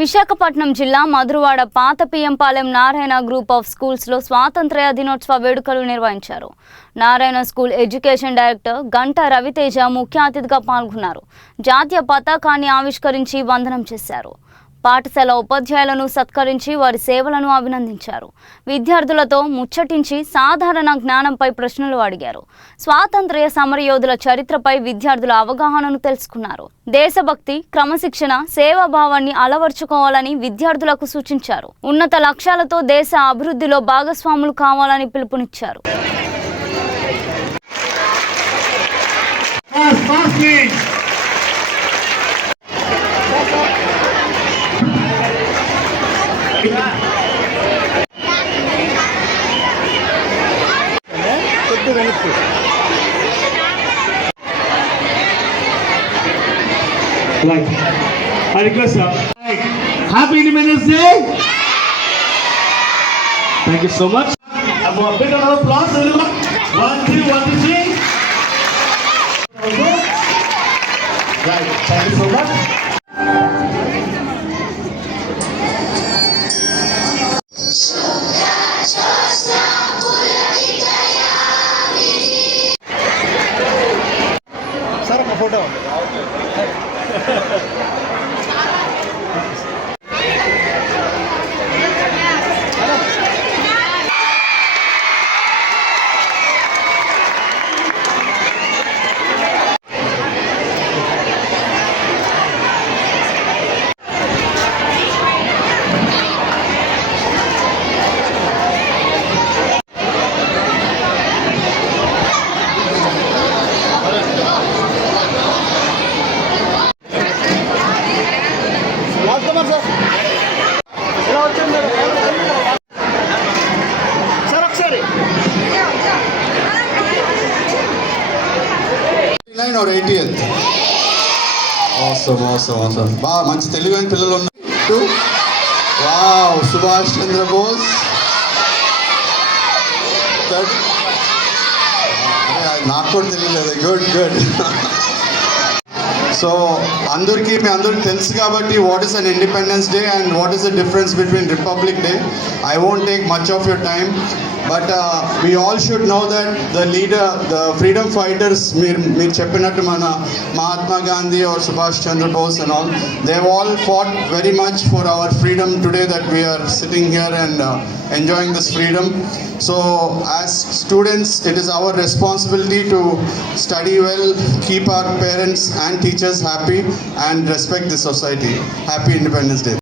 విశాఖపట్నం జిల్లా మధురవాడ పాత పిఎంపాలెం Narayana group of schools లో స్వాతంత్ర్య దినోత్సవ వేడుకలు నిర్వహించారు. Narayana school education director Ganta రవితేజ ముఖ్య అతిథిగా పాల్గొన్నారు. జాతీయ పతాకాన్ని ఆవిష్కరించి వందనం చేశారు. పాఠశాల ఉపాధ్యాయులను సత్కరించి వారి సేవలను అభినందించారు. విద్యార్థులతో ముచ్చటించి సాధారణ జ్ఞానంపై ప్రశ్నలు అడిగారు. స్వాతంత్ర్య సమరయోధుల చరిత్రపై విద్యార్థుల అవగాహనను తెలుసుకున్నారు. దేశభక్తి, క్రమశిక్షణ, సేవాభావాన్ని అలవర్చుకోవాలని విద్యార్థులకు సూచించారు. ఉన్నత లక్ష్యాలతో దేశ అభివృద్ధిలో భాగస్వాములు కావాలని పిలుపునిచ్చారు. Right. I request sir. Happy Independence Day. Thank you so much. A big round of applause, everyone. 1, 2, 1, 2, 3. Right. Thank you so much. Sir, a photo. Or 80th? Awesome. Wow, మంచి తెలుగు అని పిల్లలు ఉన్నారు. వావ్, సుభాష్ చంద్ర బోస్. నాకు కూడా తెలియలేదు. గుడ్. సో అందరికీ తెలుసు కాబట్టి what is an independence day and what is the difference between republic day. I won't take much of your time, but we all should know that the freedom fighters, మీరు చెప్పినట్టు మన మహాత్మా Gandhi or Subhash Chandra Bose and all, they've all fought very much for our freedom today, that we are sitting here and enjoying this freedom. So as students, it is our responsibility to study well, keep our parents and teachers happy and respect the society. Happy Independence Day.